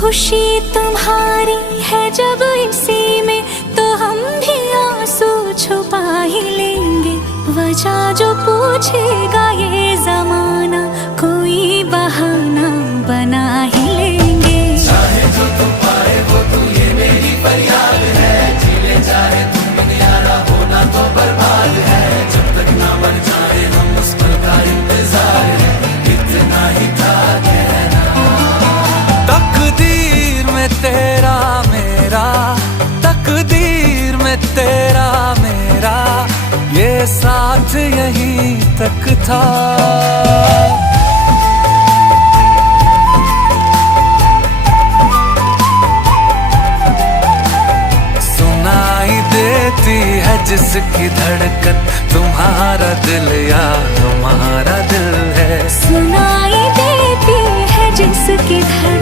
खुशी तुम्हारी है जब इसी में, तो हम भी आंसू छुपा ही लेंगे। वजह जो पूछेगा ये जमाना, कोई बहाना बना ही लेंगे। चाहे जो तू पाए वो तू, ये मेरी फरियाद है। जीले चाहे तुम दुनियारा, होना तो बर्बाद है। जब तक ना मर जाए हम, उस पल का इंतजार है। इतना ही था कहना। तकदीर में तेरा मेरा, तकदीर में तेरा मेरा, ये साथ यहीं तक था। सुनाई देती है जिसकी धड़कन, तुम्हारा दिल या हमारा